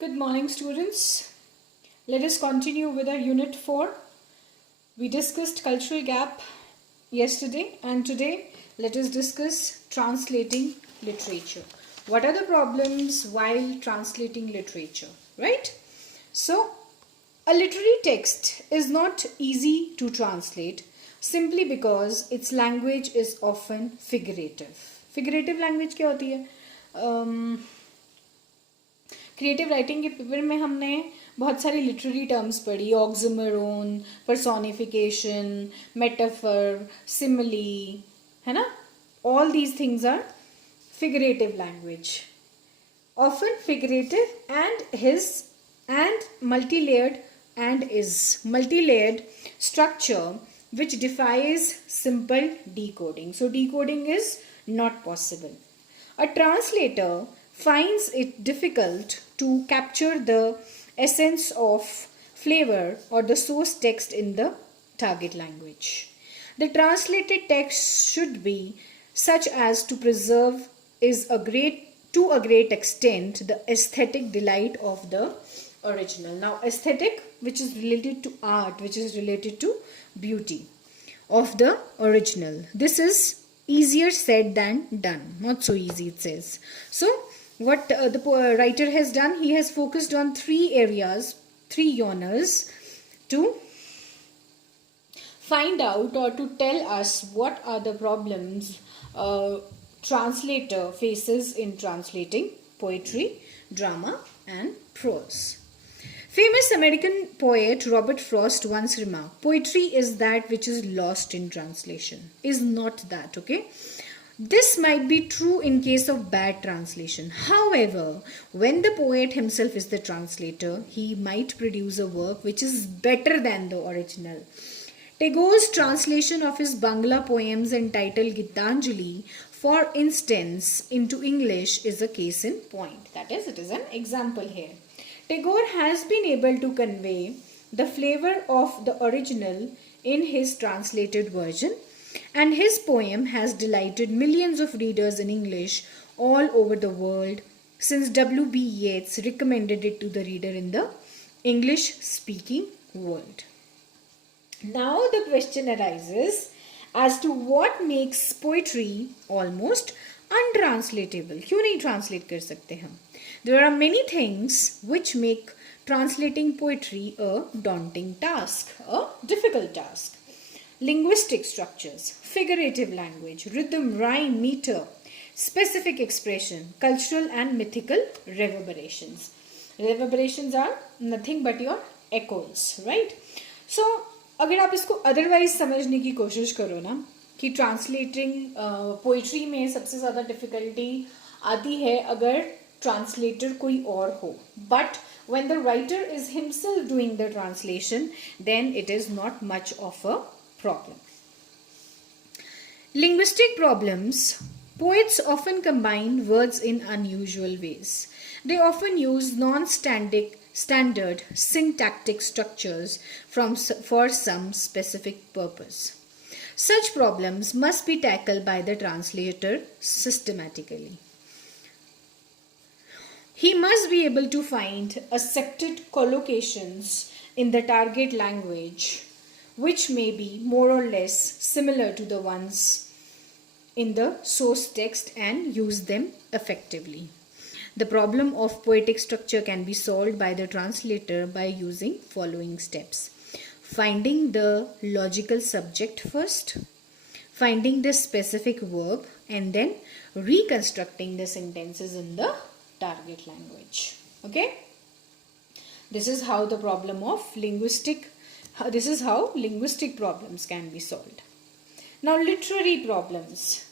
Good morning, students. Let us continue with our Unit 4. We discussed cultural gap yesterday, and today let us discuss translating literature. What are the problems while translating literature, right? So, a literary text is not easy to translate simply because its language is often figurative. Figurative language क्या होती है? Creative writing के paper में हमने बहुत सारी literary terms पढ़ी, ऑक्सिमोरोन, personification, metaphor, simile, है ना? All these things are figurative language, often figurative and multi-layered structure which defies simple decoding. So decoding is not possible. A translator finds it difficult to capture the essence of flavor or the source text in the target language. The translated text should be such as to preserve to a great extent the aesthetic delight of the original. Now aesthetic, which is related to art, which is related to beauty of the original. This is easier said than done. Not so easy, it says. So what the writer has done, he has focused on three areas, three genres, to find out or to tell us what are the problems translator faces in translating poetry, drama and prose. Famous American poet Robert Frost once remarked, poetry is that which is lost in translation. Is not that, okay? This might be true in case of bad translation. However, when the poet himself is the translator, he might produce a work which is better than the original. Tagore's translation of his Bangla poems entitled Gitanjali, for instance, into English is a case in point. That is, it is an example here. Tagore has been able to convey the flavor of the original in his translated version, and his poem has delighted millions of readers in English all over the world since W.B. Yeats recommended it to the reader in the English-speaking world. Now the question arises as to what makes poetry almost untranslatable. क्यों नहीं translate कर सकते हम? There are many things which make translating poetry a daunting task, a difficult task. Linguistic structures, figurative language, rhythm, rhyme, meter, specific expression, cultural and mythical reverberations. Reverberations are nothing but your echoes, right? So, अगर आप इसको otherwise समझने की कोशिश करो ना कि translating poetry में सबसे ज़्यादा डिफ़िकल्टी आती है अगर ट्रांसलेटर कोई और हो, but when the writer is himself doing the translation then it is not much of a problem. Linguistic problems. Poets often combine words in unusual ways. They often use non-standard syntactic structures for some specific purpose. Such problems must be tackled by the translator systematically. He must be able to find accepted collocations in the target language which may be more or less similar to the ones in the source text and use them effectively. The problem of poetic structure can be solved by the translator by using following steps. Finding the logical subject first, finding the specific verb, and then reconstructing the sentences in the target language. Okay? This is how linguistic problems can be solved. Now, literary problems.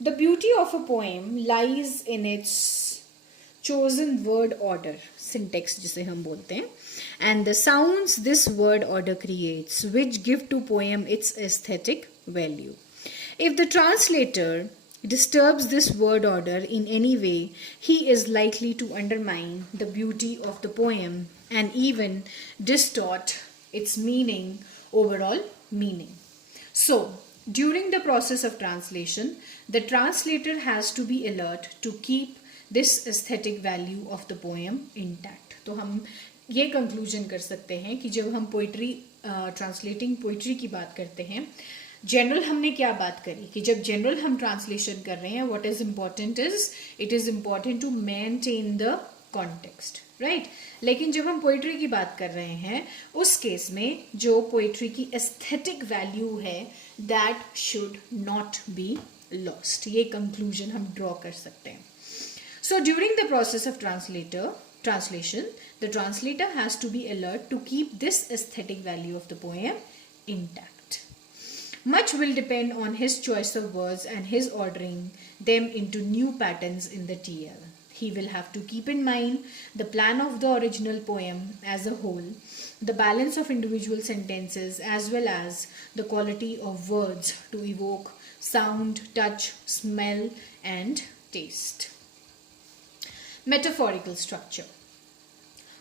The beauty of a poem lies in its chosen word order, syntax जिसे हम बोलते हैं, and the sounds this word order creates, which give to poem its aesthetic value. If the translator disturbs this word order in any way, he is likely to undermine the beauty of the poem and even distort its overall meaning. So, during the process of translation, the translator has to be alert to keep this aesthetic value of the poem intact. तो हम ये conclusion कर सकते हैं कि जब हम poetry translating poetry की बात करते हैं, जनरल हमने क्या बात करी कि जब जनरल हम ट्रांसलेशन कर रहे हैं, what is important is it is important to maintain the context, right. लेकिन जब हम पोइट्री की बात कर रहे हैं, उस केस में जो पोइट्री की एस्थेटिक वैल्यू है that should not be lost. ये कंक्लूजन हम ड्रॉ कर सकते हैं. So during the process of translation, the translator has to be alert to keep this aesthetic value of the poem intact. Much will depend on his choice of words and his ordering them into new patterns in the TL. He will have to keep in mind the plan of the original poem as a whole, the balance of individual sentences, as well as the quality of words to evoke sound, touch, smell, and taste. Metaphorical structure.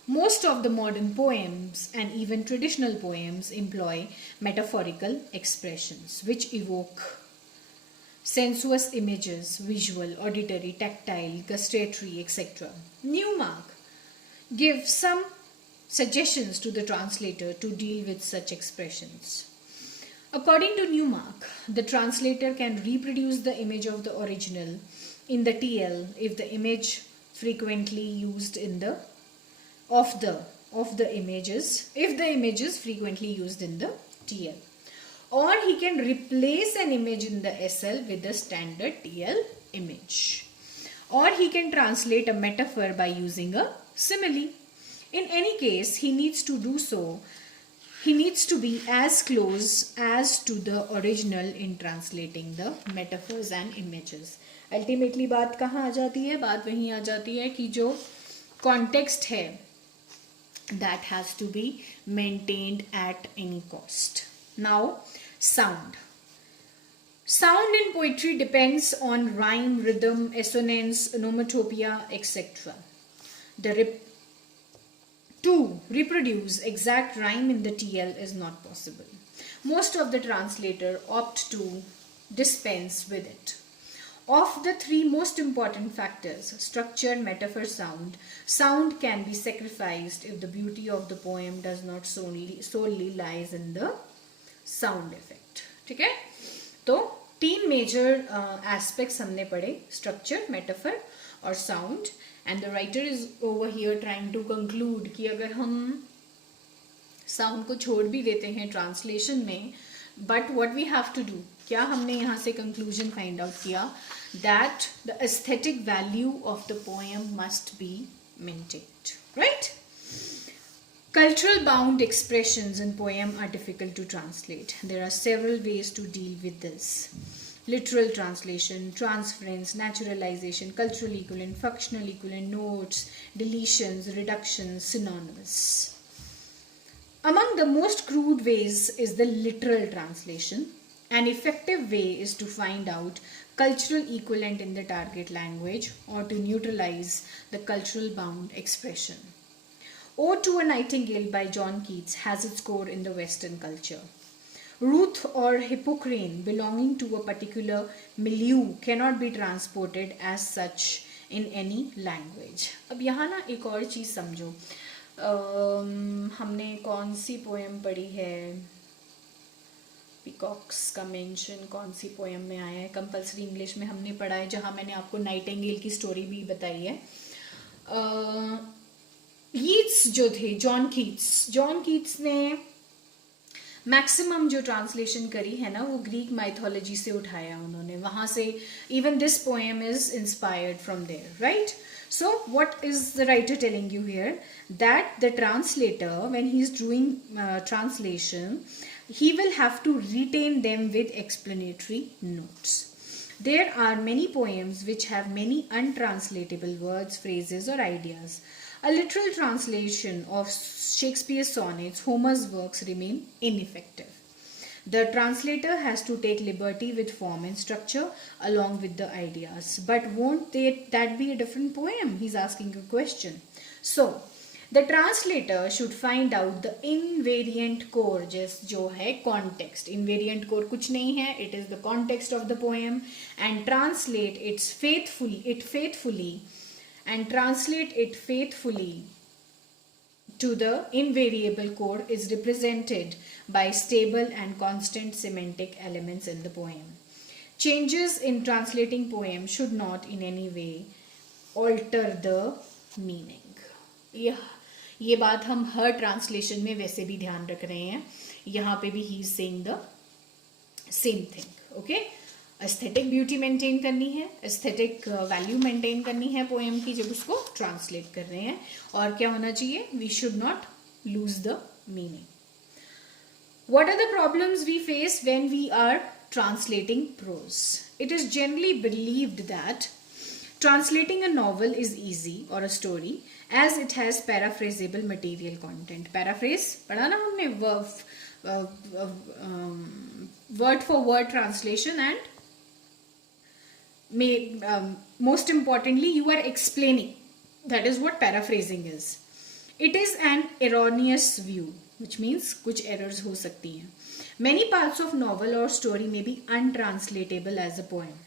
Most of the modern poems and even traditional poems employ metaphorical expressions which evoke sensuous images, visual, auditory, tactile, gustatory, etc. Newmark gives some suggestions to the translator to deal with such expressions. According to Newmark, the translator can reproduce the image of the original in the TL if the image frequently used in the images frequently used in the TL, or he can replace an image in the SL with the standard TL image, or he can translate a metaphor by using a simile. In any case, he needs to do so. He needs to be as close as to the original in translating the metaphors and images. Ultimately बात कहाँ आ जाती है? बात वहीं आ जाती है कि जो कॉन्टेक्स्ट है that has to be maintained at any cost. Now sound. Sound in poetry depends on rhyme, rhythm, assonance, onomatopoeia, etc. To reproduce exact rhyme in the TL is not possible. Most of the translator opt to dispense with it. Of the three most important factors, structure, metaphor, sound can be sacrificed if the beauty of the poem does not solely lies in the sound effect. ठीक है? तो 3 major aspects हमने पढ़े, structure, metaphor और sound. And the writer is over here trying to conclude कि अगर हम sound को छोड़ भी देते हैं ट्रांसलेशन में, but what we have to do, क्या हमने यहाँ से कंक्लूजन फाइंड आउट किया, that the aesthetic value of the poem must be maintained, right? Cultural bound expressions in poem are difficult to translate. There are several ways to deal with this. Literal translation, transference, naturalization, cultural equivalent, functional equivalent, notes, deletions, reductions, synonymous. Among the most crude ways is the literal translation. An effective way is to find out cultural equivalent in the target language or to neutralize the cultural bound expression. Ode to a Nightingale by John Keats has its core in the Western culture. Ruth or Hippocrene belonging to a particular milieu cannot be transported as such in any language. अब यहाँ ना एक और चीज़ समझो, हमने कौन सी poem पढ़ी है, पीकॉक्स का मेंशन कौन सी पोएम में आया है, कंपल्सरी इंग्लिश में हमने पढ़ा है, जहाँ मैंने आपको नाइटिंगेल की स्टोरी भी बताई है. कीट्स जो थे, जॉन कीट्स ने मैक्सिमम जो ट्रांसलेशन करी है ना, वो ग्रीक माइथोलॉजी से उठाया उन्होंने, वहाँ से even this poem is inspired from there, right? So what is the writer telling you here? That the translator, when he is doing translation, he will have to retain them with explanatory notes. There are many poems which have many untranslatable words, phrases or ideas. A literal translation of Shakespeare's sonnets, Homer's works remain ineffective. The translator has to take liberty with form and structure along with the ideas. But won't that be a different poem? He's asking a question. So, the translator should find out the invariant core, जो है context. Invariant core कुछ नहीं है, it is the context of the poem, and translate it faithfully and translate it faithfully to the invariable code is represented by stable and constant semantic elements in the poem. Changes in translating poem should not in any way alter the meaning. ये बात हम हर translation में वैसे भी ध्यान रख रहे हैं. यहाँ पे भी he is saying the same thing. Okay, aesthetic beauty maintain करनी है, एस्थेटिक वैल्यू मेंटेन करनी है पोएम की जब उसको ट्रांसलेट कर रहे हैं. और क्या होना चाहिए? We should not lose the meaning. What are the problems we face when we are translating prose? It is generally believed that translating a novel is easy or a story as it has paraphrasable material content. Paraphrase पढ़ा ना हमने, word for word translation, and most importantly you are explaining. That is what paraphrasing is. It is an erroneous view, which means कुछ errors हो सकती हैं. Many parts of novel or story may be untranslatable as a poem.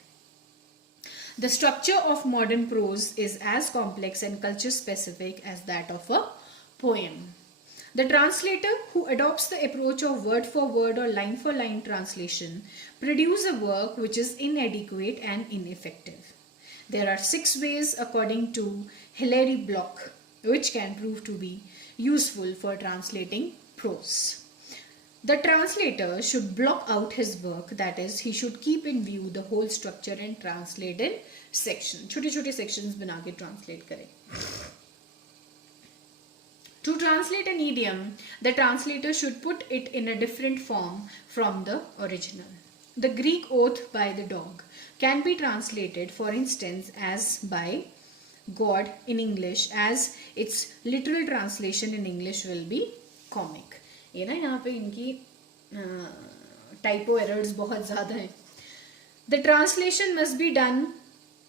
The structure of modern prose is as complex and culture specific as that of a poem. The translator who adopts the approach of word for word or line for line translation produces a work which is inadequate and ineffective. There are 6 ways according to Hilary Block which can prove to be useful for translating prose. The translator should block out his work, that is, he should keep in view the whole structure and translate in sections. छोटे छोटे sections बना के translate करें. To translate an idiom, the translator should put it in a different form from the original. The Greek oath by the dog can be translated, for instance, as by God in English, as its literal translation in English will be comic. ये ना यहाँ पे इनकी typo errors बहुत ज़्यादा हैं. The translation must be done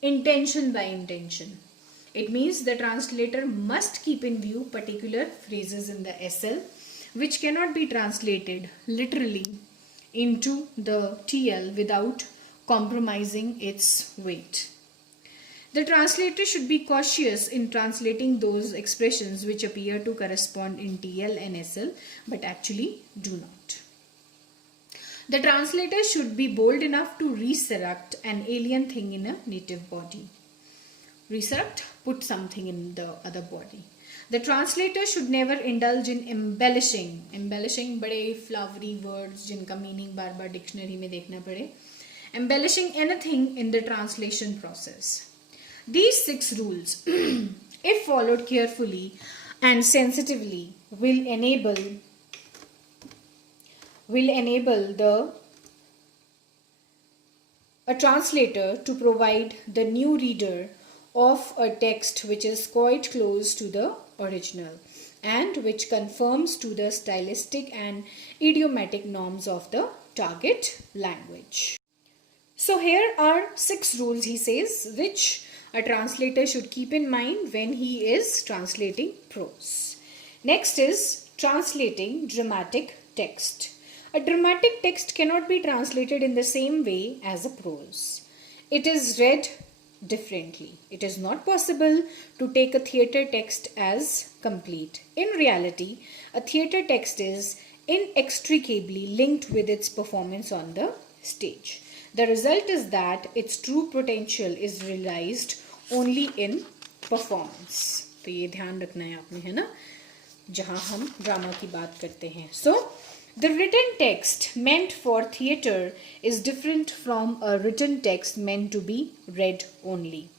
intention by intention. It means the translator must keep in view particular phrases in the SL which cannot be translated literally into the TL without compromising its weight. The translator should be cautious in translating those expressions which appear to correspond in TL and SL but actually do not. The translator should be bold enough to resurrect an alien thing in a native body. Resurrect, put something in the other body. The translator should never indulge in embellishing. Embellishing बड़े flowery words जिनका meaning बार बार dictionary में देखना पड़े. Embellishing anything in the translation process. These 6 rules, if followed carefully and sensitively, will enable a translator to provide the new reader of a text which is quite close to the original and which conforms to the stylistic and idiomatic norms of the target language. So here are 6 rules, he says, which a translator should keep in mind when he is translating prose. Next is translating dramatic text. A dramatic text cannot be translated in the same way as a prose. It is read differently. It is not possible to take a theatre text as complete. In reality, a theatre text is inextricably linked with its performance on the stage. The result is that its true potential is realized only in performance. तो ये ध्यान रखना है आपने, है ना, जहाँ हम ड्रामा की बात करते हैं. So, the written text meant for theatre is different from a written text meant to be read only.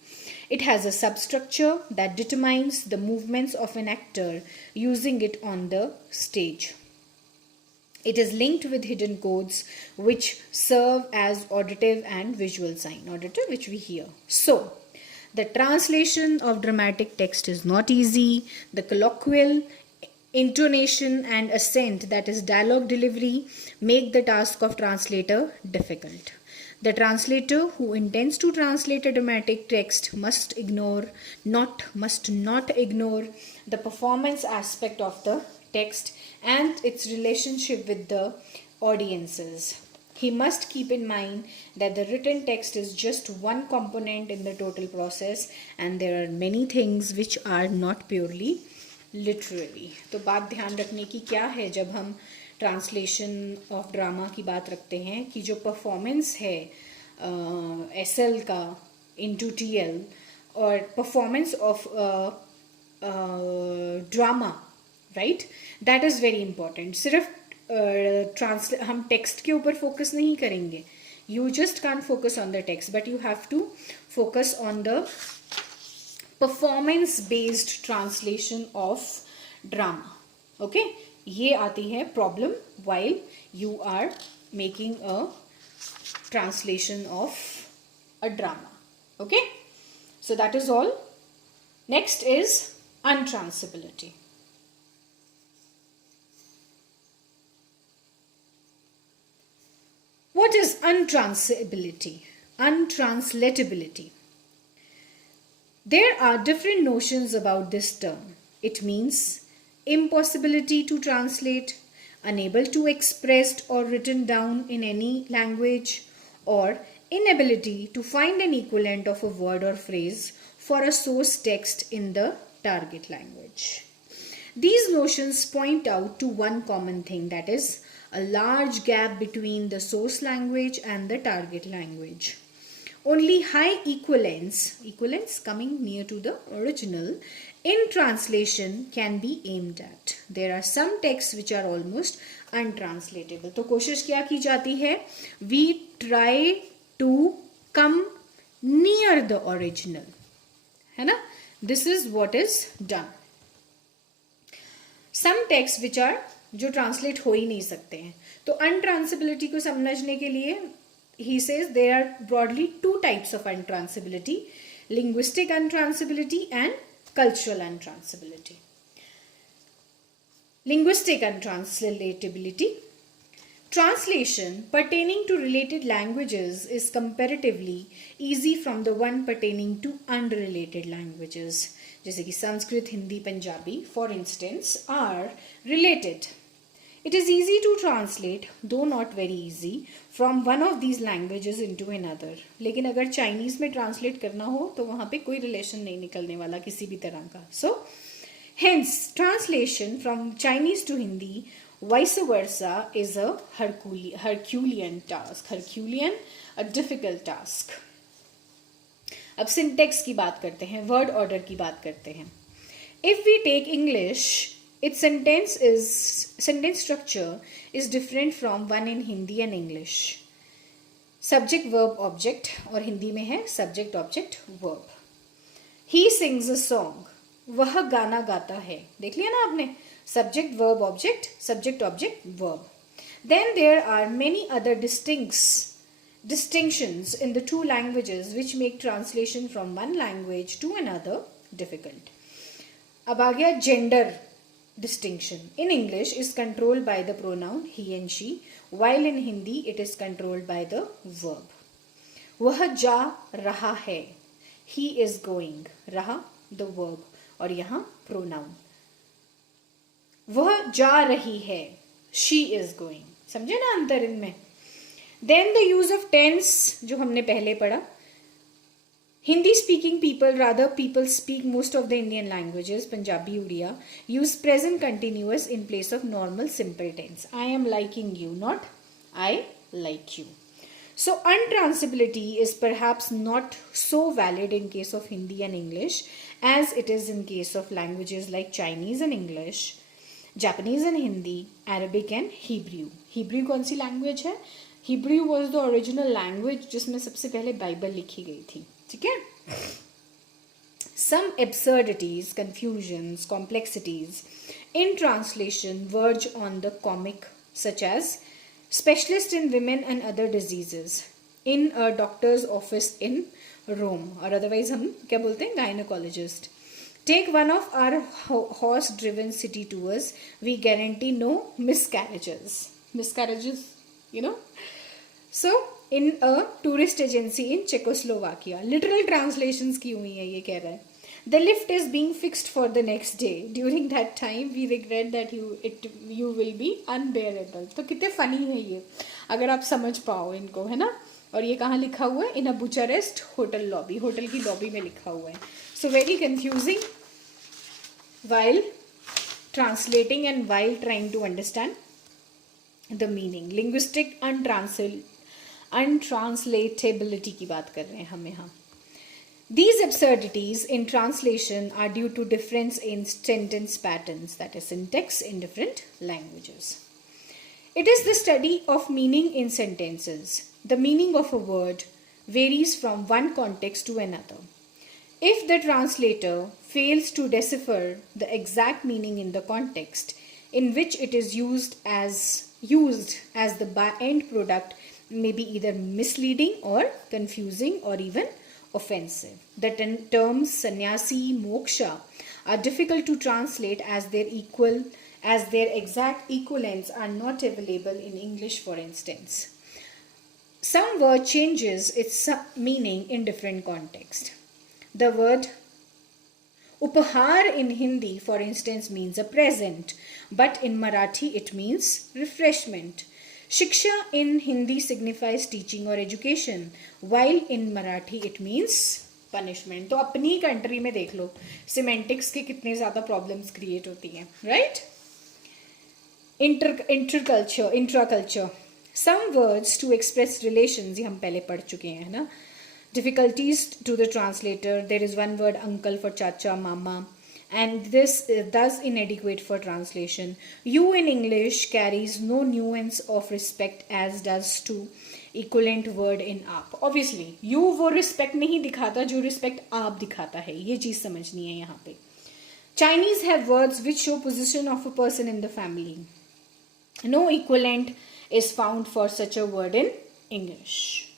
It has a substructure that determines the movements of an actor using it on the stage. It is linked with hidden codes which serve as auditive and visual sign. Auditive, which we hear. So, the translation of dramatic text is not easy. The colloquial intonation and accent, that is dialogue delivery, make the task of translator difficult. The translator who intends to translate a dramatic text must not ignore the performance aspect of the text and its relationship with the audiences. He must keep in mind that the written text is just one component in the total process and there are many things which are not purely literary. तो बात ध्यान रखने की क्या है जब हम translation of drama की बात रखते हैं कि जो परफॉर्मेंस है एसएल का इनटू टीएल और performance of drama, right, that is very important. सिर्फ हम टेक्स्ट के ऊपर फोकस नहीं करेंगे. You just can't focus on the text but you have to focus on the performance based translation of drama. Okay, ये आती है problem while you are making a translation of a drama. Okay, so that is all. Next is untranslatability. What is untranslatability? Untranslatability. There are different notions about this term. It means impossibility to translate, unable to expressed or written down in any language, or inability to find an equivalent of a word or phrase for a source text in the target language. These notions point out to one common thing, that is a large gap between the source language and the target language. Only high equivalence coming near to the original in translation can be aimed at. There are some texts which are almost untranslatable. तो कोशिश क्या की जाती है? We try to come near the original, है ना? This is what is done. Some texts which are जो translate हो ही नहीं सकते हैं. तो अनट्रांसिबिलिटी को समझने के लिए he says there are broadly two types of untranslatability: linguistic untranslatability and cultural untranslatability. Linguistic untranslatability. Translation pertaining to related languages is comparatively easy from the one pertaining to unrelated languages. जैसे कि Sanskrit, Hindi, Punjabi, for instance, are related. It is easy to translate, though not very easy, from one of these languages into another. लेकिन अगर Chinese में translate करना हो तो वहाँ पे कोई रिलेशन नहीं निकलने वाला किसी भी तरह का. So, hence, translation from Chinese to Hindi, vice versa, is a Herculean task. Herculean, a difficult task. अब सिंटेक्स की बात करते हैं, वर्ड ऑर्डर की बात करते हैं. If we take English, its sentence structure is different from one in Hindi and English. Subject, verb, object, और हिंदी में है subject, object, verb. He sings a song. वह गाना गाता है. देख लिया ना आपने? Subject, verb, object, subject, object, verb. Then there are many other distinctions in the two languages which make translation from one language to another difficult. अब आ गया gender distinction. In English is controlled by the pronoun he and she, while in Hindi it is controlled by the verb. वह जा रहा है. He is going. रहा the verb और यहाँ pronoun. वह जा रही है. She is going. समझे ना अंतर इनमें? Then the use of tense जो हमने पहले पढ़ा. Hindi speaking people, rather people speak most of the Indian languages, Punjabi, Uriya, use present continuous in place of normal simple tense. I am liking you, not I like you. So untranslatability is perhaps not so valid in case of Hindi and English as it is in case of languages like Chinese and English, Japanese and Hindi, Arabic and Hebrew. Hebrew कौन सी language है? Hebrew was the original language जिसमें सबसे पहले Bible लिखी गई थी. ठीक है? Some absurdities, confusions, complexities in translation verge on the comic, such as specialist in women and other diseases in a doctor's office in Rome, or otherwise हम क्या बोलते हैं? Gynecologist. Take one of our horse-driven city tours. We guarantee no miscarriages. Miscarriages, you know. So in a tourist agency in Czechoslovakia, literal translations की हुई है, ये कह रहा है. The lift is being fixed for the next day. During that time, we regret that you will be unbearable. तो कितने funny है ये, अगर आप समझ पाओ इनको, है ना. और ये कहाँ लिखा हुआ है? In a Bucharest hotel lobby. Hotel की लॉबी में लिखा हुआ है. So very confusing while translating and while trying to understand the meaning. Linguistic untranslatability की बात कर रहे हैं हम यहाँ. These absurdities in translation are due to difference in sentence patterns, that is syntax, in different languages. It is the study of meaning in sentences. The meaning of a word varies from one context to another. If the translator fails to decipher the exact meaning in the context in which it is used as the end product may be either misleading or confusing or even offensive. The terms sannyasi, moksha are difficult to translate as their exact equivalents are not available in English, for instance. Some word changes its meaning in different context. The word upahar in Hindi, for instance, means a present, but in Marathi it means refreshment. Shiksha in Hindi signifies teaching or education, while in Marathi it means punishment. तो अपनी country में देख लो semantics के कितने ज़्यादा problems create होती हैं, right. इंट्राकल्चर some words to express relations, ये हम पहले पढ़ चुके हैं ना. Difficulties to the translator. There is one word uncle for chacha, mama, and this is thus inadequate for translation. You in English carries no nuance of respect as does to equivalent word in आप. Obviously, you वो respect नहीं दिखाता जो respect आप दिखाता है. ये चीज़ समझनी है यहाँ पे. Chinese have words which show position of a person in the family. No equivalent is found for such a word in English.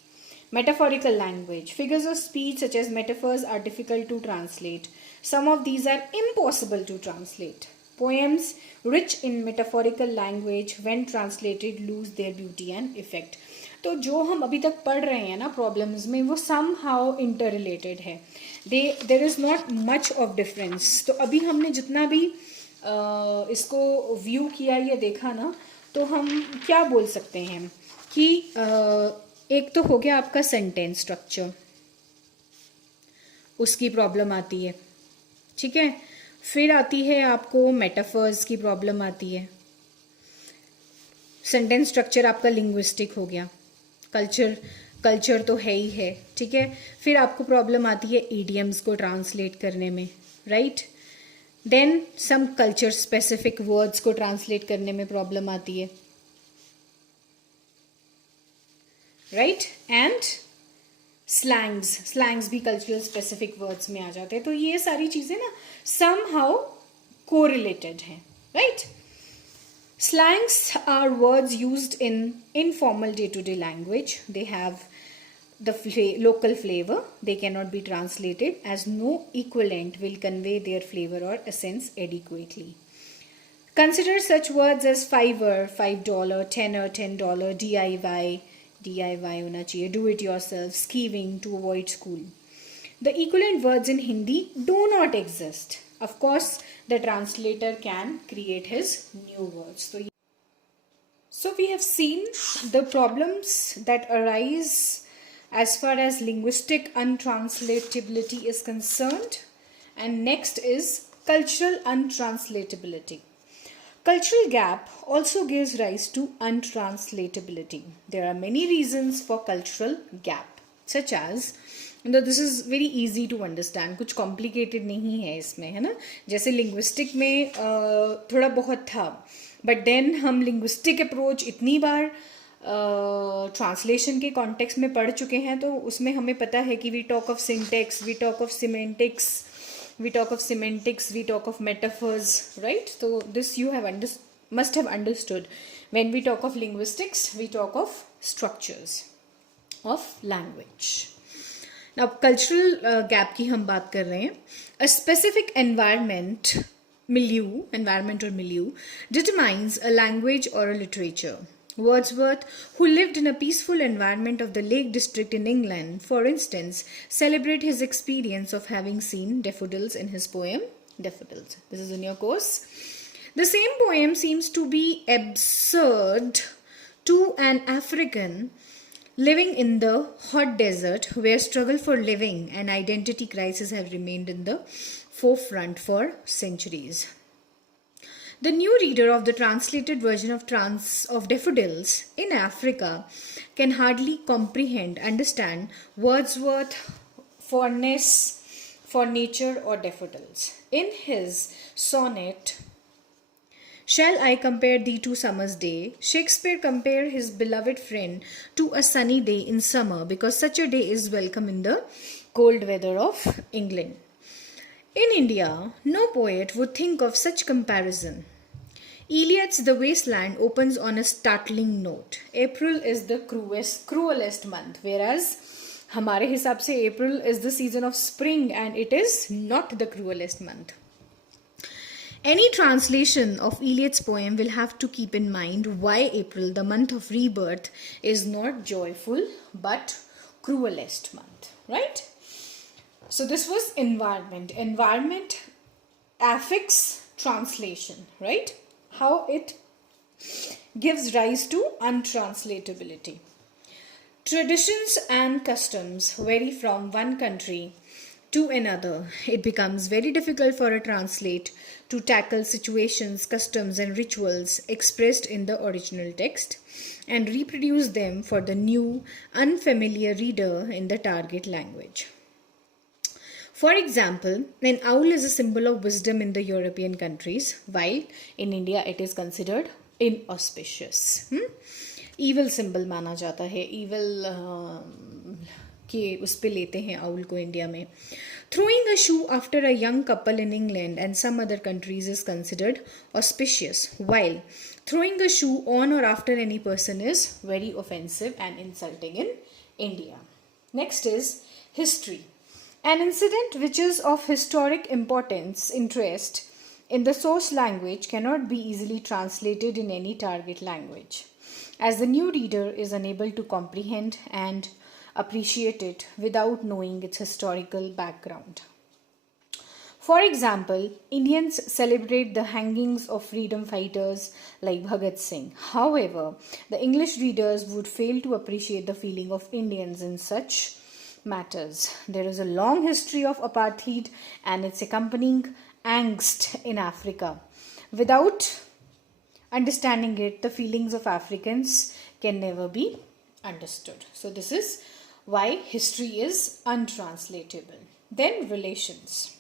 Metaphorical language. Figures of speech such as metaphors are difficult to translate. Some of these are impossible to translate. Poems rich in metaphorical language when translated lose their beauty and effect. तो जो हम अभी तक पढ़ रहे हैं ना problems में वो somehow interrelated है. There is not much of difference. तो अभी हमने जितना भी इसको व्यू किया या देखा ना तो हम क्या बोल सकते हैं कि एक तो हो गया आपका सेंटेंस स्ट्रक्चर, उसकी प्रॉब्लम आती है, ठीक है. फिर आती है आपको मेटाफर्स की प्रॉब्लम आती है. सेंटेंस स्ट्रक्चर आपका लिंग्विस्टिक हो गया. कल्चर तो है ही है, ठीक है. फिर आपको प्रॉब्लम आती है ईडियम्स को ट्रांसलेट करने में, right. Then some culture specific words को ट्रांसलेट करने में प्रॉब्लम आती है, राइट. एंड स्लैंग्स भी कल्चरल स्पेसिफिक वर्ड्स में आ जाते हैं. तो ये सारी चीज़ें ना somehow correlated हैं, right. Slangs are words used in informal day-to-day language. They have the local flavor. They cannot be translated as no equivalent will convey their flavor or essence adequately. Consider such words as fiver, $5, tenner, $10, DIY होना चाहिए, do it yourself, skiving, to avoid school. The equivalent words in Hindi do not exist. Of course, the translator can create his new words. So we have seen the problems that arise as far as linguistic untranslatability is concerned. And next is cultural untranslatability. Cultural gap also gives rise to untranslatability. There are many reasons for cultural gap, such as this is very easy to understand, कुछ complicated नहीं है इसमें, है ना. जैसे linguistic में थोड़ा बहुत था, बट देन हम लिंग्विस्टिक अप्रोच इतनी बार ट्रांसलेशन के कॉन्टेक्स्ट में पढ़ चुके हैं तो उसमें हमें पता है कि we talk of syntax, we talk of semantics, we talk of metaphors, right. तो this you have must have understood. When we talk of linguistics, we talk of structures of language. Now, cultural gap की हम बात कर रहे हैं. A specific environment or milieu determines a language or a literature. Wordsworth, who lived in a peaceful environment of the Lake District in England, for instance, celebrate his experience of having seen daffodils in his poem Daffodils. This is in your course. The same poem seems to be absurd to an African living in the hot desert, where struggle for living and identity crisis have remained in the forefront for centuries. The new reader of the translated version of Daffodils in Africa can hardly understand Wordsworth's fondness for nature or daffodils. In his sonnet, "Shall I compare thee to summer's day?" Shakespeare compared his beloved friend to a sunny day in summer, because such a day is welcome in the cold weather of England. In India, no poet would think of such comparison. Eliot's The Wasteland opens on a startling note. April is the cruelest month, whereas हमारे हिसाब से April is the season of spring and it is not the cruelest month. Any translation of Eliot's poem will have to keep in mind why April, the month of rebirth, is not joyful but cruelest month, right? So this was environment. Environment affects translation, right? How it gives rise to untranslatability. Traditions and customs vary from one country to another. It becomes very difficult for a translate to tackle situations, customs, and rituals expressed in the original text and reproduce them for the new, unfamiliar reader in the target language. For example, an owl is a symbol of wisdom in the European countries, while in India it is considered inauspicious. Evil symbol माना जाता है, evil के उस पे लेते हैं owl को India में. Throwing a shoe after a young couple in England and some other countries is considered auspicious, while throwing a shoe on or after any person is very offensive and insulting in India. Next is history. An incident which is of historic interest in the source language cannot be easily translated in any target language, as the new reader is unable to comprehend and appreciate it without knowing its historical background. For example, Indians celebrate the hangings of freedom fighters like Bhagat Singh. However, the English readers would fail to appreciate the feeling of Indians in such matters. There is a long history of apartheid and its accompanying angst in Africa. Without understanding it, the feelings of Africans can never be understood. So this is why history is untranslatable. Then relations.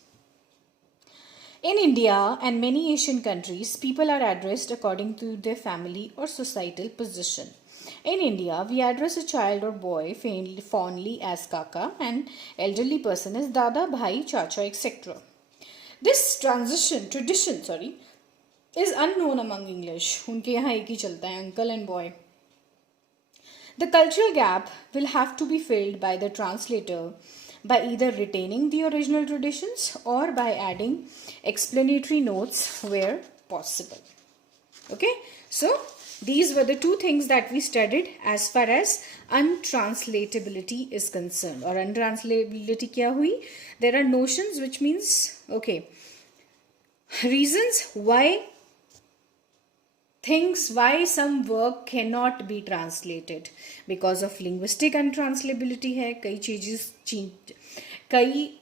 In India and many Asian countries, people are addressed according to their family or societal position. In India, we address a child or boy fondly as Kaka, and elderly person as Dada, Bhai, Chacha, etc. This tradition, is unknown among English. उनके यहाँ एक ही चलता है, uncle and boy. The cultural gap will have to be filled by the translator by either retaining the original traditions or by adding explanatory notes where possible. Okay, so these were the two things that we studied as far as untranslatability is concerned. Or untranslatability kya hui? There are notions, which means, okay, reasons why some work cannot be translated. Because of linguistic untranslatability hai, कई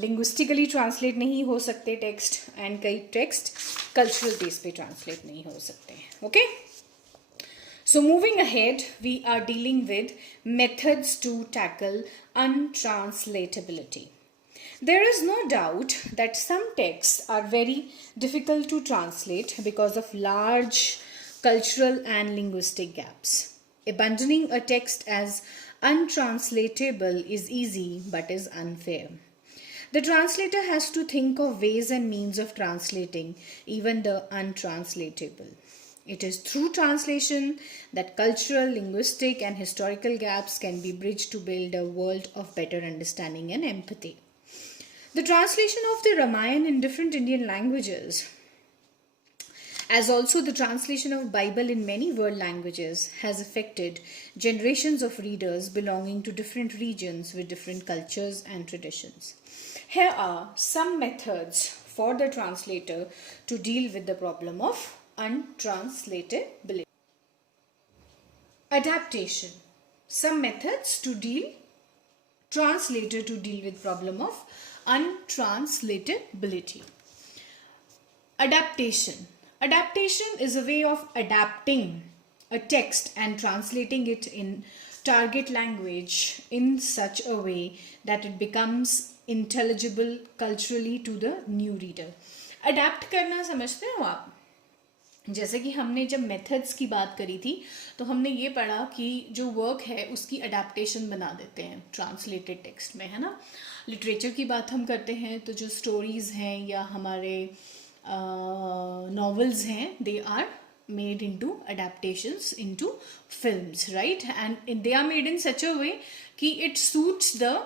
linguistically translate नहीं हो सकते text, and कई text cultural base पे translate नहीं हो सकते. Okay? So moving ahead, we are dealing with methods to tackle untranslatability. There is no doubt that some texts are very difficult to translate because of large cultural and linguistic gaps. Abandoning a text as untranslatable is easy but is unfair. The translator has to think of ways and means of translating even the untranslatable. It is through translation that cultural, linguistic, and historical gaps can be bridged to build a world of better understanding and empathy. The translation of the Ramayana in different Indian languages as also the translation of Bible in many world languages has affected generations of readers belonging to different regions with different cultures and traditions. Here are some methods for the translator to deal with the problem of untranslatability. Adaptation. Some methods to deal with problem of untranslatability. Adaptation. Adaptation is a way of adapting a text and translating it in target language in such a way that it becomes intelligible culturally to the new reader. Adapt करना समझते हो आप? जैसे कि हमने जब methods की बात करी थी तो हमने ये पढ़ा कि जो वर्क है उसकी अडेप्टेशन बना देते हैं ट्रांसलेटेड टेक्स्ट में, है ना. लिटरेचर की बात हम करते हैं तो जो स्टोरीज़ हैं या हमारे novels हैं, they are made into adaptations into films, right? And they are made in such a way कि it suits the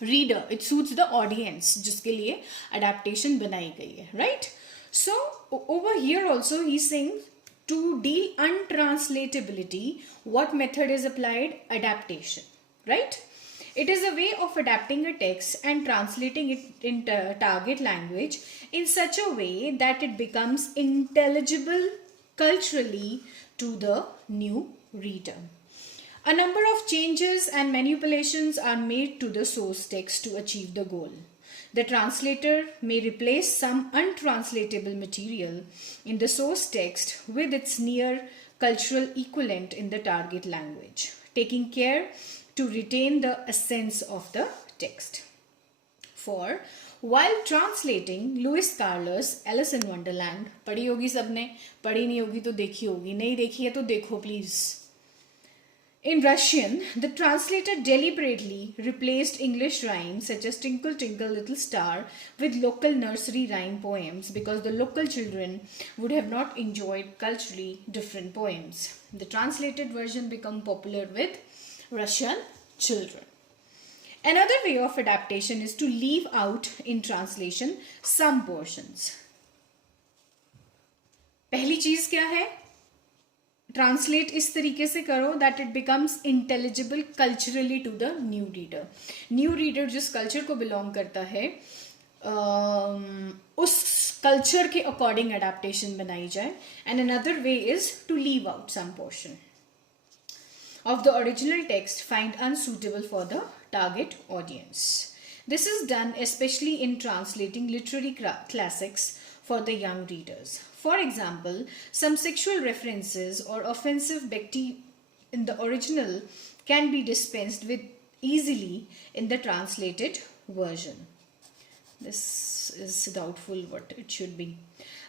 reader, it suits the audience जिसके लिए adaptation बनाई गई है, right? So over here also he's saying to deal untranslatability, what method is applied? Adaptation, right? It is a way of adapting a text and translating it in target language in such a way that it becomes intelligible culturally to the new reader. A number of changes and manipulations are made to the source text to achieve the goal. The translator may replace some untranslatable material in the source text with its near cultural equivalent in the target language, taking care to retain the essence of the text. For while translating Lewis Carroll's Alice in Wonderland, पढ़ी होगी सबने, पढ़ी नहीं होगी तो देखी होगी, नहीं देखी है तो देखो please. In Russian, the translator deliberately replaced English rhymes such as Twinkle Twinkle Little Star with local nursery rhyme poems because the local children would have not enjoyed culturally different poems. The translated version became popular with Russian children. Another way of adaptation is to leave out in translation some portions. पहली चीज क्या है? Translate इस तरीके से करो that it becomes intelligible culturally to the new reader. New reader जिस culture को बिलोंग करता है उस कल्चर के अकॉर्डिंग अडेप्टेशन बनाई जाए. And another way is to leave out some portion of the original text find unsuitable for the target audience. This is done especially in translating literary classics for the young readers. For example, some sexual references or offensive bhakti in the original can be dispensed with easily in the translated version. This is doubtful what it should be.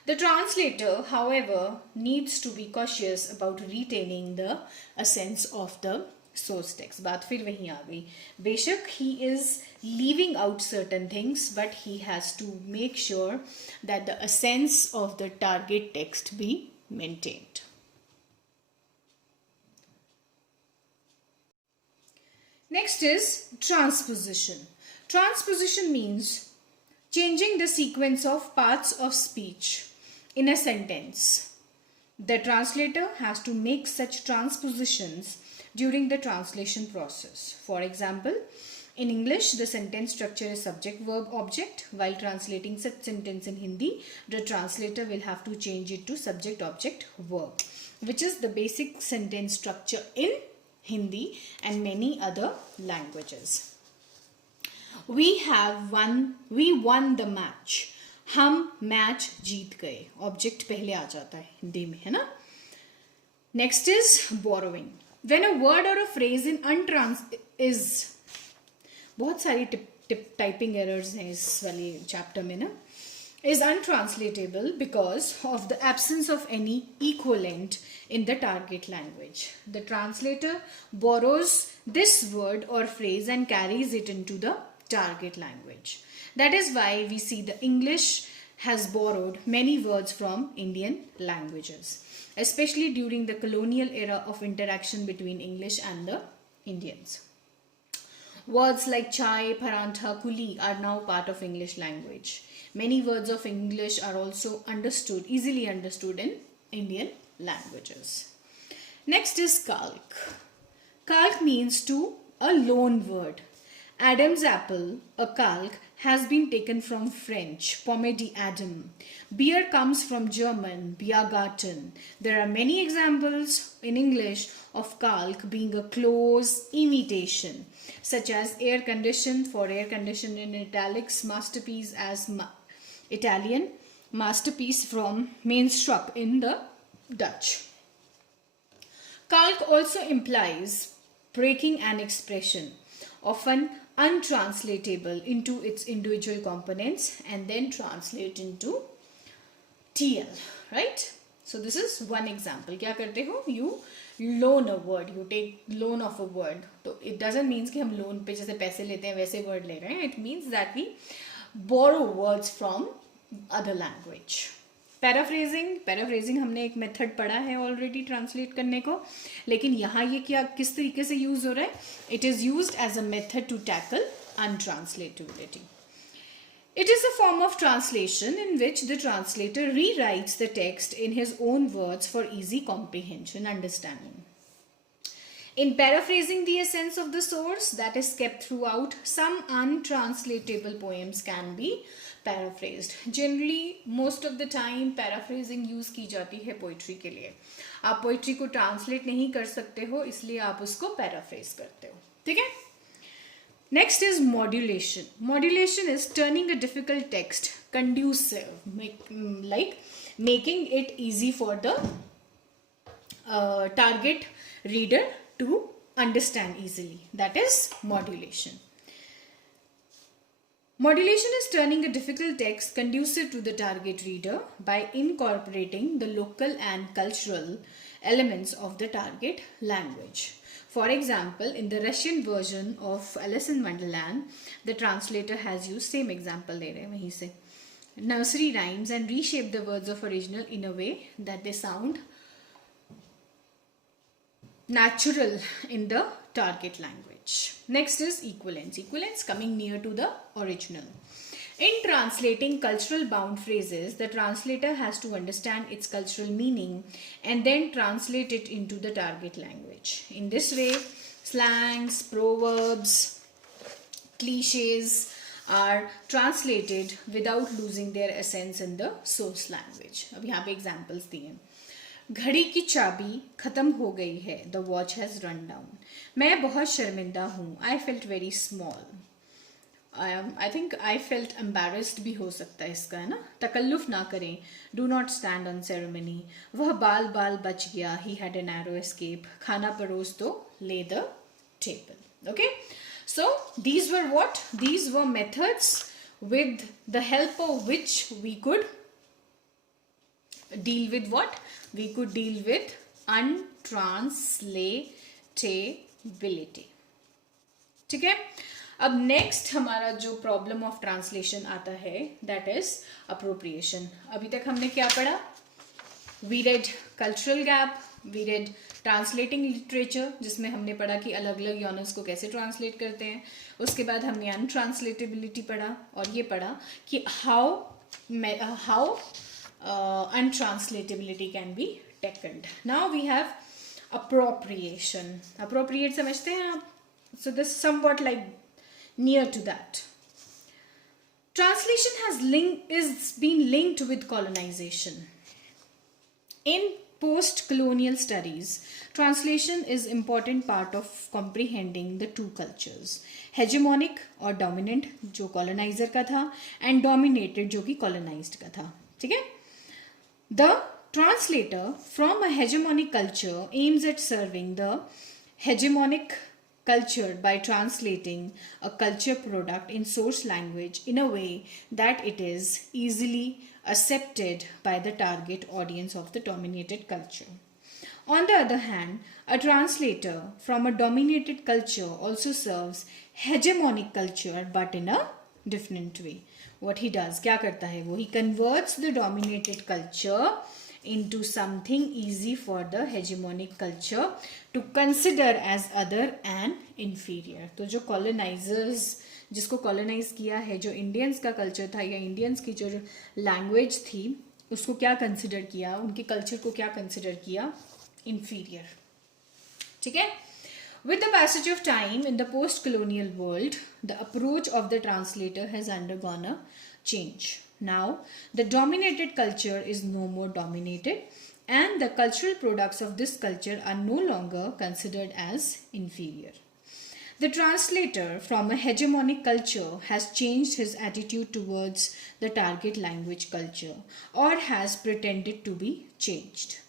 The translator, however, needs to be cautious about retaining the essence of the source text. बात फिर वहीं आ गई. बेशक he is leaving out certain things, but he has to make sure that the essence of the target text be maintained. Next is transposition. Transposition means changing the sequence of parts of speech in a sentence. The translator has to make such transpositions during the translation process. For example, in English, the sentence structure is subject, verb, object. While translating such sentence in Hindi, the translator will have to change it to subject, object, verb, which is the basic sentence structure in Hindi and many other languages. We won the match. हम match जीत गए. Object पहले आ जाता है हिंदी में, है ना. Next is borrowing. When a word और a phrase in is बहुत सारी टाइपिंग एरर्स हैं इस वाले चैप्टर में ना. is untranslatable because of the absence of any equivalent in the target language. The translator borrows this word or phrase and carries it into the target language. That is why we see the English has borrowed many words from Indian languages, especially during the colonial era of interaction between English and the Indians. Words like chai, parantha, kuli are now part of English language. Many words of English are also easily understood in Indian languages. Next is kalk. Kalk means to a loan word. Adam's apple, a kalk, has been taken from French, pomme d'Adam. Beer comes from German, Biergarten. There are many examples in English of kalk being a close imitation, such as air condition, for air condition in italics, masterpiece as Italian, masterpiece from Mainstruck in the Dutch. Kalk also implies breaking an expression, often untranslatable, into its individual components and then translate into TL, right? So this is one example. क्या करते हो? You loan a word, you take loan of a word. So it doesn't mean कि हम loan पे जैसे पैसे लेते हैं वैसे word ले रहे हैं. It means that we borrow words from other language. Paraphrasing हमने एक मेथड पढ़ा है ऑलरेडी ट्रांसलेट करने को, लेकिन यहाँ ये क्या किस तरीके से यूज हो रहा है? It is used as a method to tackle untranslatability. It is a form of translation in which the translator rewrites the text in his own words for easy comprehension, understanding. In paraphrasing the essence of the source that is kept throughout, some untranslatable poems can be paraphrased. Generally, most of the time paraphrasing use की जाती है poetry के लिए. आप poetry को translate नहीं कर सकते हो, इसलिए आप उसको paraphrase करते हो. ठीक है? Next is modulation. Modulation is turning a difficult text conducive, like making it easy for the target reader to understand easily. That is modulation. Modulation is turning a difficult text conducive to the target reader by incorporating the local and cultural elements of the target language. For example, in the Russian version of Alice in Wonderland, the translator has used same example ले रहे हैं वहीं से nursery rhymes and reshaped the words of original in a way that they sound natural in the target language. Next is equivalence. Equivalence coming near to the original. In translating cultural bound phrases, the translator has to understand its cultural meaning and then translate it into the target language. In this way, slangs, proverbs, cliches are translated without losing their essence in the source language. अब यहाँ पे examples दिए हैं. घड़ी की चाबी खत्म हो गई है. The watch has run down. मैं बहुत शर्मिंदा हूँ. I felt very small. I think I felt embarrassed भी हो सकता है इसका, है ना. तकल्लुफ ना करें. Do not stand on ceremony. वह बाल बाल बच गया. He had a narrow escape. खाना परोस दो. Lay the table. Okay. So these were what? These were methods with the help of which we could deal with what? We could deal with untranslatability. ठीक है. अब next हमारा जो problem of translation आता है दैट इज अप्रोप्रिएशन. अभी तक हमने क्या पढ़ा? We read cultural gap, we read translating literature जिसमें हमने पढ़ा कि अलग अलग यूनिट्स को कैसे ट्रांसलेट करते हैं. उसके बाद हमने अनट्रांसलेटेबिलिटी पढ़ा और ये पढ़ा कि how untranslatability can be tackled. Now we have appropriation. Appropriate समझते हैं आप? So this is somewhat like near to that. Translation is been linked with colonization. In post-colonial studies, translation is important part of comprehending the two cultures. Hegemonic or dominant जो colonizer का था and dominated जो कि colonized का था. ठीक है? The translator from a hegemonic culture aims at serving the hegemonic culture by translating a culture product in source language in a way that it is easily accepted by the target audience of the dominated culture. On the other hand, a translator from a dominated culture also serves hegemonic culture but in a different way. What he does, क्या करता है वो? He converts the dominated culture into something easy for the hegemonic culture to consider as other and inferior. तो जो colonizers, जिसको colonize किया है, जो Indians का culture था या Indians की जो language थी, उसको क्या consider किया, उनके culture को क्या consider किया, inferior. ठीक है? With the passage of time in the post-colonial world, the approach of the translator has undergone a change. Now, the dominated culture is no more dominated, and the cultural products of this culture are no longer considered as inferior. The translator from a hegemonic culture has changed his attitude towards the target language culture, or has pretended to be changed.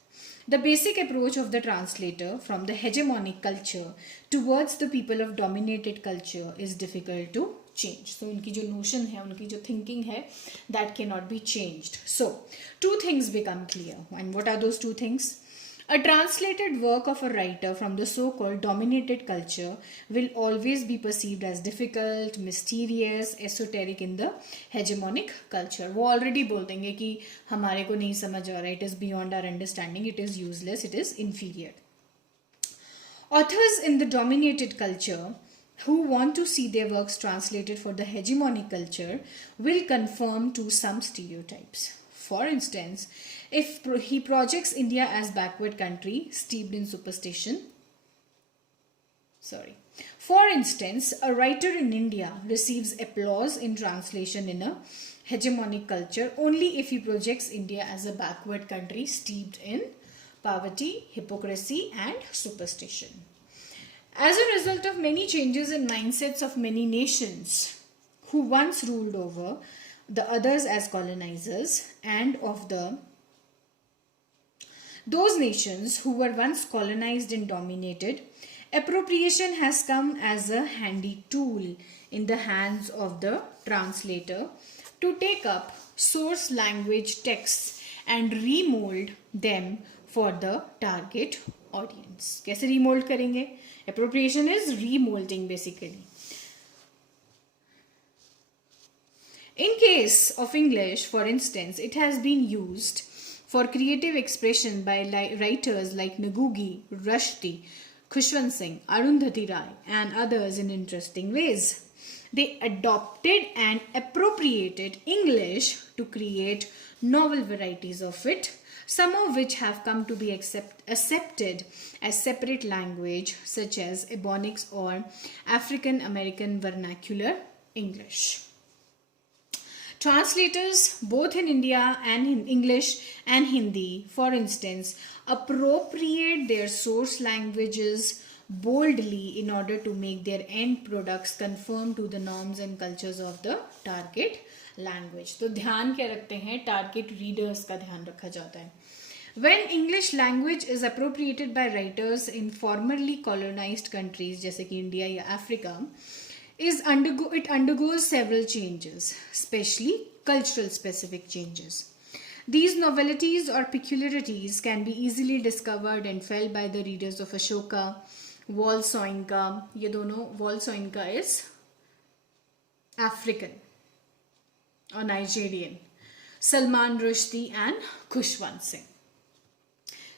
The basic approach of the translator from the hegemonic culture towards the people of dominated culture is difficult to change. So, उनकी जो notion है, उनकी जो thinking है, that cannot be changed. So, two things become clear. And what are those two things? A translated work of a writer from the so-called dominated culture will always be perceived as difficult, mysterious, esoteric in the hegemonic culture. वो already बोल देंगे कि हमारे को नहीं समझ आ रहा, it is beyond our understanding, it is useless, it is inferior. Authors in the dominated culture who want to see their works translated for the hegemonic culture will conform to some stereotypes. For instance, if he projects India as backward country steeped in superstition, for instance, a writer in India receives applause in translation in a hegemonic culture only if he projects India as a backward country steeped in poverty, hypocrisy, and superstition. As a result of many changes in mindsets of many nations who once ruled over the others as colonizers, and of those nations who were once colonized and dominated, appropriation has come as a handy tool in the hands of the translator to take up source language texts and remold them for the target audience. कैसे remold करेंगे? Appropriation is remolding basically. In case of English, for instance, it has been used for creative expression by writers like Nagugi, Rushdie, Khushwant Singh, Arundhati Rai, and others in interesting ways. They adopted and appropriated English to create novel varieties of it, some of which have come to be accepted as separate language, such as Ebonics or African American Vernacular English. Translators, both in India and in English and Hindi, for instance, appropriate their source languages boldly in order to make their end products conform to the norms and cultures of the target language. तो ध्यान क्या रखते हैं? Target readers का ध्यान रखा जाता है. When English language is appropriated by writers in formerly colonized countries जैसे कि इंडिया या Africa, it undergoes several changes, especially cultural specific changes. These novelties or peculiarities can be easily discovered and felt by the readers of Ashoka, Wall Soyinka. ये दोनों, Wall Soyinka is African or Nigerian, Salman Rushdie and Khushwant Singh.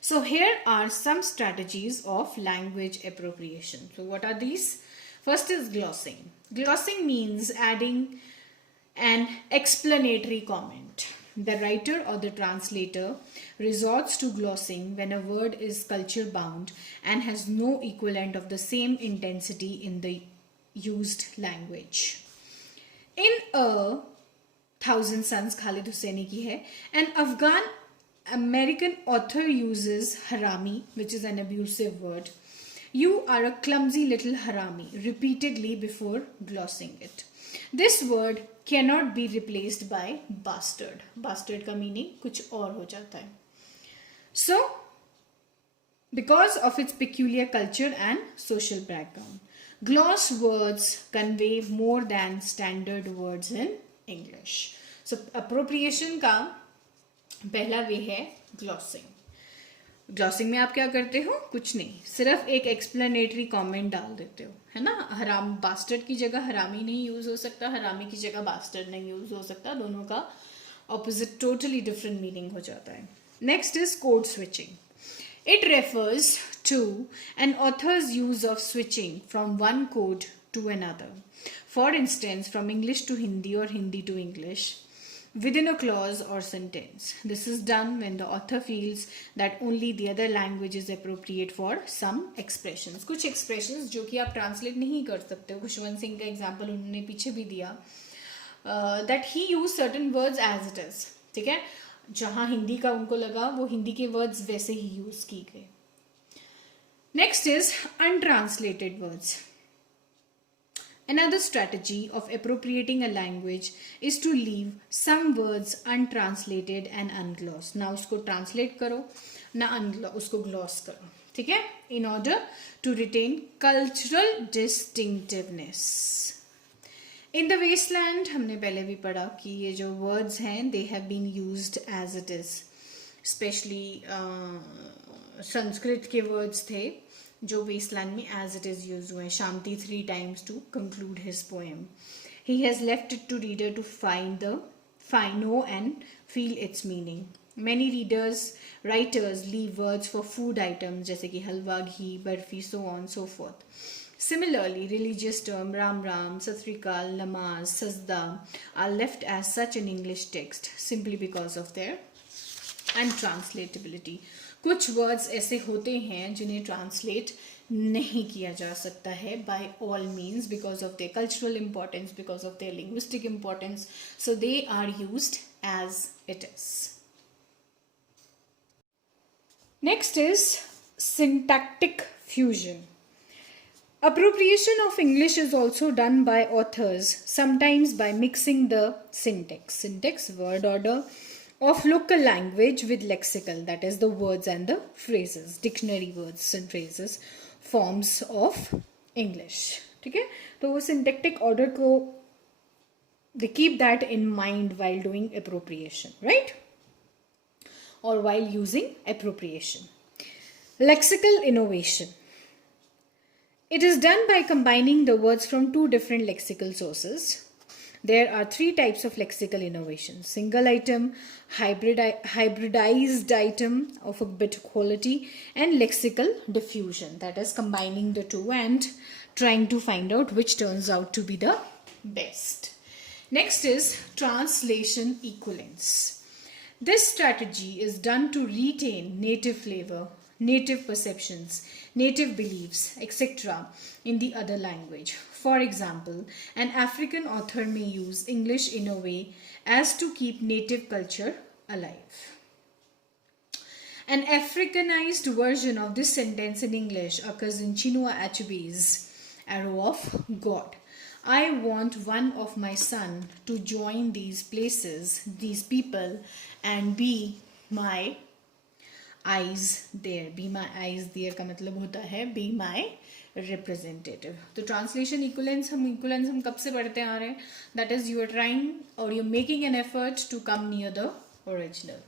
So here are some strategies of language appropriation. So what are these? First is glossing. Glossing means adding an explanatory comment. The writer or the translator resorts to glossing when a word is culture bound and has no equivalent of the same intensity in the used language. In A Thousand Suns, Khalid Hosseini ki hai, an Afghan American author uses harami, which is an abusive word. You are a clumsy little harami, repeatedly before glossing it. This word cannot be replaced by bastard. Bastard का meaning कुछ और हो जाता है. So, because of its peculiar culture and social background, gloss words convey more than standard words in English. So, appropriation का पहला वे है glossing. Glossing में आप क्या करते हो? कुछ नहीं, सिर्फ एक एक्सप्लेनेटरी कमेंट डाल देते हो, है ना. हराम, बास्टर्ड की जगह हरामी नहीं यूज हो सकता, हरामी की जगह बास्टर्ड नहीं यूज हो सकता. दोनों का ऑपोजिट, टोटली डिफरेंट मीनिंग हो जाता है. Next is code switching. It refers to an author's use of switching from one code to another. For instance, from English to Hindi or Hindi to English within a clause or sentence. This is done when the author feels that only the other language is appropriate for some expressions. कुछ expressions जो कि आप translate नहीं कर सकते हो, खुशवंत सिंह का example उन्होंने पीछे भी दिया, that he used certain words as it is. ठीक है, जहाँ हिंदी का उनको लगा वो हिंदी के वर्ड्स वैसे ही यूज की गए. Next is untranslated words. Another strategy of appropriating a language is to leave some words untranslated and unglossed. ना उसको translate करो ना उसको gloss करो, ठीक है, in order to retain cultural distinctiveness. In the wasteland हमने पहले भी पढ़ा कि ये जो words हैं they have been used as it is. Especially Sanskrit के words थे जो wasteland में as it is use हुए. Shanti 3 times to conclude his poem. He has left it to reader to know and feel its meaning. Many writers leave words for food items जैसे कि हलवा, घी, barfi, so on so forth. Similarly, religious terms Ram Ram, Sat Sri Akal, Namaz, Sajda are left as such in English text simply because of their untranslatability. कुछ words ऐसे होते हैं जिन्हें translate नहीं किया जा सकता है by all means because of their cultural importance, because of their linguistic importance. So they are used as it is. Next is syntactic fusion. Appropriation of English is also done by authors, sometimes by mixing the syntax, word order of local language with lexical, that is the words and the phrases, dictionary words and phrases, forms of English. ठीक है, तो वो syntactic order को they keep that in mind while doing appropriation, right? Or while using appropriation. Lexical innovation. It is done by combining the words from two different lexical sources. There are 3 types of lexical innovation: single item, hybridized item of a better quality, and lexical diffusion, that is combining the two and trying to find out which turns out to be the best. Next is translation equivalence. This strategy is done to retain native flavor, native perceptions, native beliefs, etc. in the other language. For example, an African author may use English in a way as to keep native culture alive. An Africanized version of this sentence in English occurs in Chinua Achebe's Arrow of God. I want one of my son to join these places, these people, and be my eyes there. Be my eyes there का मतलब होता है be my representative. तो translation equivalence हम कब से पढ़ते आ रहे हैं? That is, you are trying or you are making an effort to come near the original.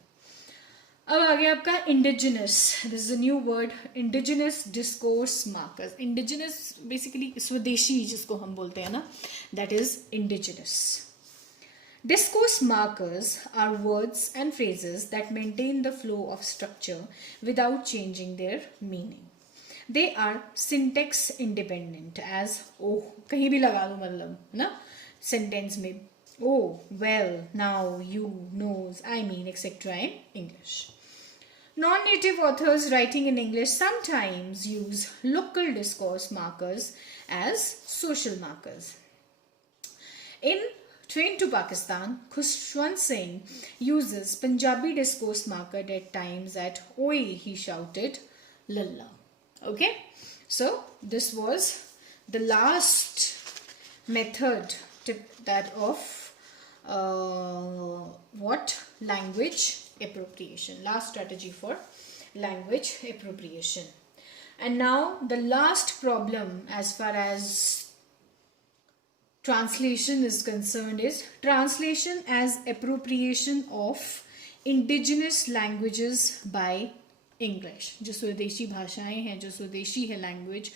अब आगे आपका indigenous. This is a new word. Indigenous discourse markers. Indigenous basically स्वदेशी जिसको हम बोलते हैं ना, that is indigenous. Discourse markers are words and phrases that maintain the flow of structure without changing their meaning. They are syntax independent, as oh कहीं भी लगा दो मतलब ना sentence में, oh well, now, you, knows, I mean, etc. in English. Non-native authors writing in English sometimes use local discourse markers as social markers. In Train to Pakistan, Khushwant Singh uses Punjabi discourse marker at times at Oi, he shouted, Lalla. Okay, so this was the last method that of what? Language appropriation. Last strategy for language appropriation. And now the last problem as far as translation is concerned is translation as appropriation of indigenous languages by English. जो स्वदेशी भाषाएं हैं, जो स्वदेशी है language,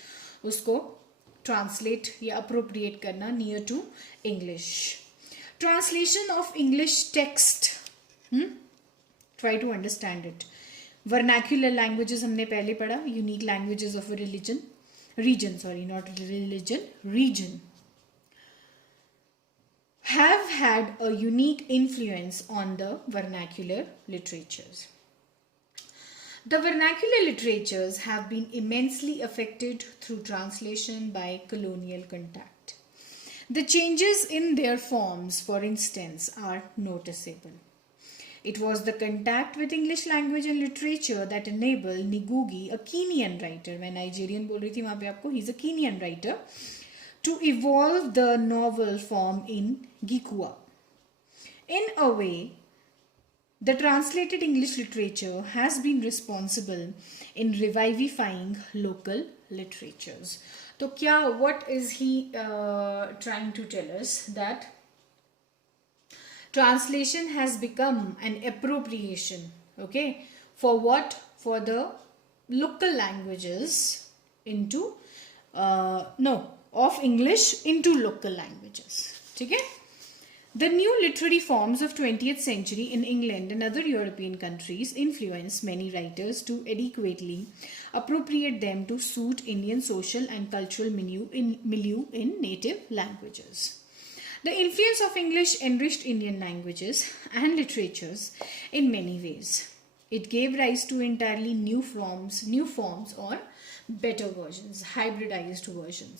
उसको translate या appropriate करना near to English. Translation of English text Try to understand it. Vernacular languages हमने पहले पढ़ा. Unique languages of a region, not religion, region, have had a unique influence on the vernacular literatures. The vernacular literatures have been immensely affected through translation by colonial contact. The changes in their forms, for instance, are noticeable. It was the contact with English language and literature that enabled Ngugi, a Kenyan writer, मैं Nigerian बोल रही थी वहाँ पे आपको, he's a Kenyan writer, to evolve the novel form in Gikua. In a way, the translated English literature has been responsible in revivifying local literatures. So, what is he trying to tell us? That translation has become an appropriation, okay, for what? For the local languages into, of English into local languages, okay? The new literary forms of 20th century in England and other European countries influenced many writers to adequately appropriate them to suit Indian social and cultural milieu in native languages. The influence of English enriched Indian languages and literatures in many ways. It gave rise to entirely new forms or better versions, hybridized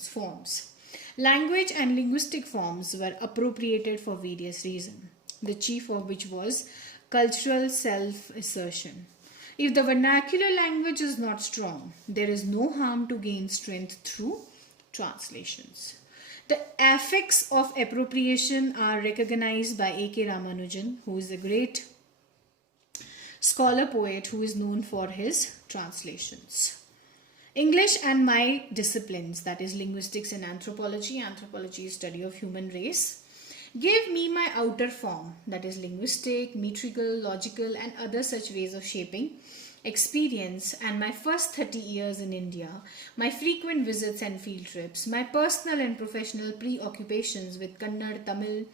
forms. Language and linguistic forms were appropriated for various reasons, the chief of which was cultural self-assertion. If the vernacular language is not strong, there is no harm to gain strength through translations. The effects of appropriation are recognized by A.K. Ramanujan, who is a great scholar poet who is known for his translations. English and my disciplines, that is linguistics and anthropology is study of human race, gave me my outer form, that is linguistic, metrical, logical and other such ways of shaping experience, and my first 30 years in India, my frequent visits and field trips, my personal and professional preoccupations with Kannada, Tamil,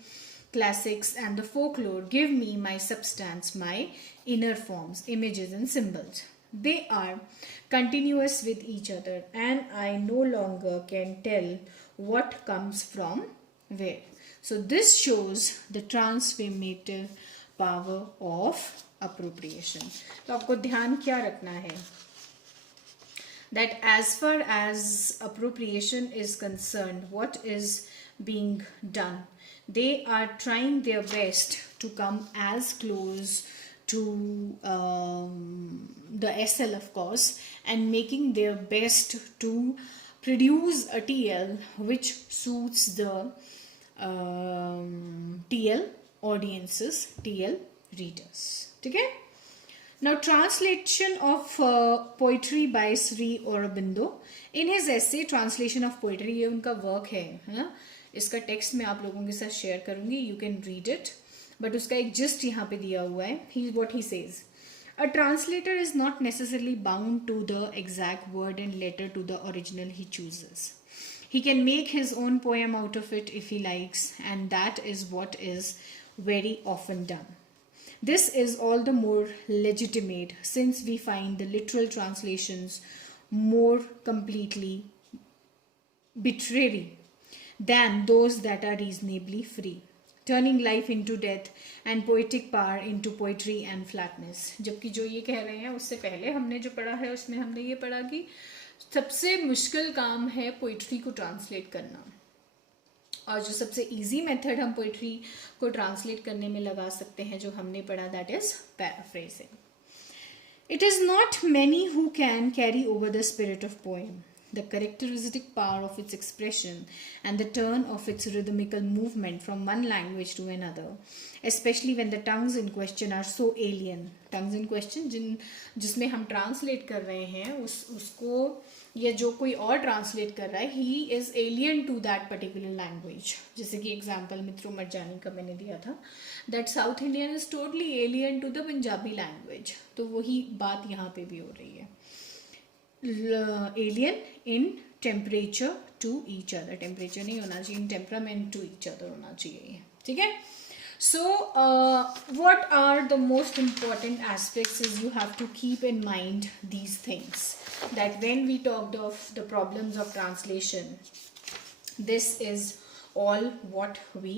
classics and the folklore give me my substance, my inner forms, images and symbols. They are continuous with each other and I no longer can tell what comes from where. So this shows the transformative power of appropriation. तो आपको ध्यान क्या रखना है? That as far as appropriation is concerned, what is being done? They are trying their best to come as close to the SL, of course, and making their best to produce a TL which suits the TL audiences, TL readers. Okay? Now, translation of poetry by Sri Aurobindo. In his essay, Translation of Poetry, ये उनका work है ना? इसका text मैं आप लोगों के साथ शेयर करूंगी. You can read it. But उसका एक जिस्ट यहाँ पे दिया हुआ है. What he says. A translator is not necessarily bound to the exact word and letter to the original he chooses. He can make his own poem out of it if he likes, and that is what is very often done. This is all the more legitimate since we find the literal translations more completely arbitrary than those that are reasonably free, turning life into death and poetic power into poetry and flatness. जबकि जो ये कह रहे हैं उससे पहले हमने जो पढ़ा है उसमें हमने ये पढ़ा कि सबसे मुश्किल काम है पोइट्री को ट्रांसलेट करना, और जो सबसे इजी मेथड हम पोइट्री को ट्रांसलेट करने में लगा सकते हैं जो हमने पढ़ा, that is paraphrasing. It is not many who can carry over the spirit of poem, the characteristic power of its expression and the turn of its rhythmical movement from one language to another, especially when the tongues in question are so alien. Tongues in question जिसमें हम translate कर रहे हैं उसको या जो कोई और ट्रांसलेट कर रहा है, he is alien to that particular language. जैसे कि एग्जांपल मित्रों मरजानी का मैंने दिया था, that south Indian is totally alien to the Punjabi language. तो वही बात यहाँ पे भी हो रही है. Alien in temperature to each other, temperature नहीं होना चाहिए, in temperament to each other होना चाहिए. ठीक है. So what are the most important aspects is you have to keep in mind these things, that when we talked of the problems of translation, this is all what we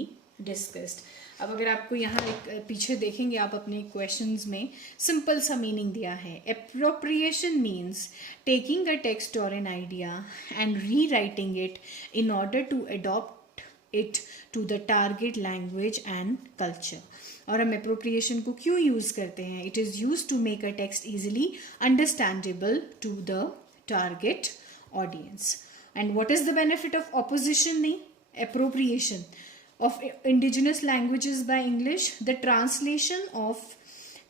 discussed. अब अगर आपको यहाँ एक पीछे देखेंगे आप अपने questions में सिंपल सा मीनिंग दिया है. Appropriation means taking a text और an idea and rewriting it in order to adopt it to the target language and culture. और हम अप्रोप्रिएशन को क्यों यूज़ करते हैं? It is use to make a text easily understandable to the target audience. And what is the benefit of opposition? Appropriation of indigenous languages by English. The translation of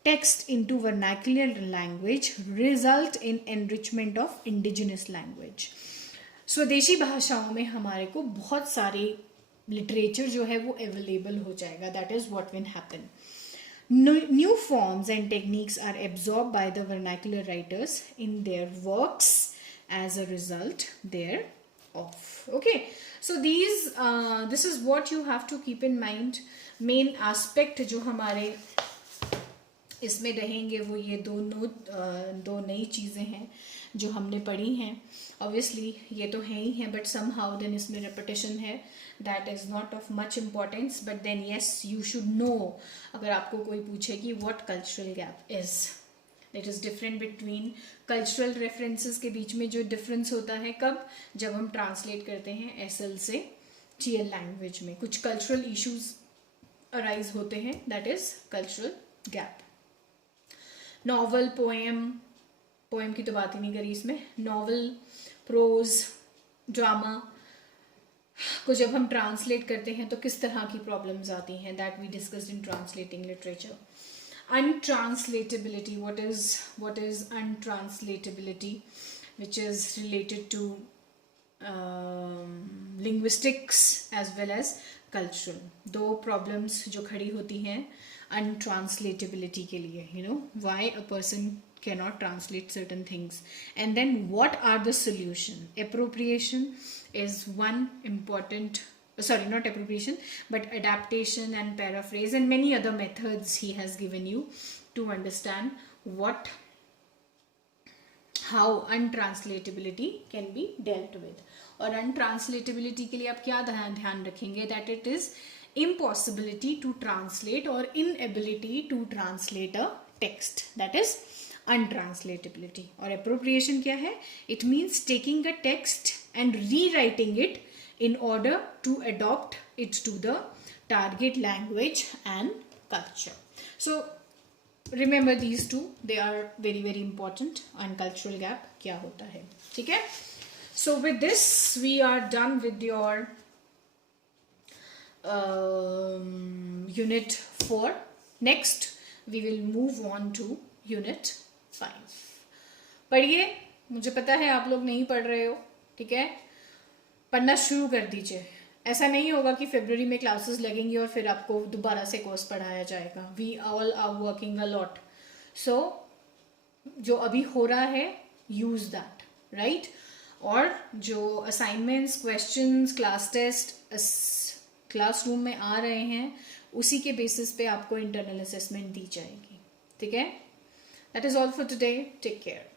text into vernacular language result in enrichment of indigenous language. स्वदेशी भाषाओं में हमारे को बहुत सारे literature जो है वो अवेलेबल हो जाएगा. That is what will happen. New forms and techniques are absorbed by the vernacular writers in their works as a result thereof. Okay, so this is what you have to keep in mind. Main aspect जो हमारे इसमें रहेंगे वो ये दो नई चीज़ें हैं जो हमने पढ़ी हैं. ऑब्वियसली ये तो है ही हैं, बट समहाउ देन इसमें रेपिटेशन है. That is not of much importance, but then yes you should know. अगर आपको कोई पूछे कि what cultural gap is, it is different between cultural references के बीच में जो डिफरेंस होता है कब, जब हम ट्रांसलेट करते हैं एसएल से टीएल लैंग्वेज में कुछ कल्चरल इश्यूज अराइज होते हैं. That is cultural gap. Novel, poem की तो बात ही नहीं करी इसमें. नॉवल, प्रोज, ड्रामा को जब हम ट्रांसलेट करते हैं तो किस तरह की प्रॉब्लम्स आती हैं, that we discussed in translating literature. Untranslatability. What is untranslatability? Which is related to linguistics as well as cultural. दो problems जो खड़ी होती हैं untranslatability के लिए. You know why a person cannot translate certain things, and then what are the solution. Appropriation is one important, sorry, not appropriation, but adaptation and paraphrase and many other methods he has given you to understand how untranslatability can be dealt with. और untranslatability के लिए आप क्या ध्यान रखेंगे? that it is impossibility to translate or inability to translate a text. that is untranslatability. और appropriation क्या है? it means taking a text and rewriting it in order to adopt it to the target language and culture. So remember these two, they are very very important. And cultural gap क्या होता है, ठीक है? So with this we are done with your unit 4. Next we will move on to unit 5. पढ़िए, मुझे पता है आप लोग नहीं पढ़ रहे हो, ठीक है? पढ़ना शुरू कर दीजिए. ऐसा नहीं होगा कि फरवरी में क्लासेस लगेंगी और फिर आपको दोबारा से कोर्स पढ़ाया जाएगा. We all are working a lot. So जो अभी हो रहा है यूज दैट, राइट? और जो assignments, questions, class test classroom में आ रहे हैं उसी के बेसिस पे आपको इंटरनल असेसमेंट दी जाएगी, ठीक है? That is all for today. Take care.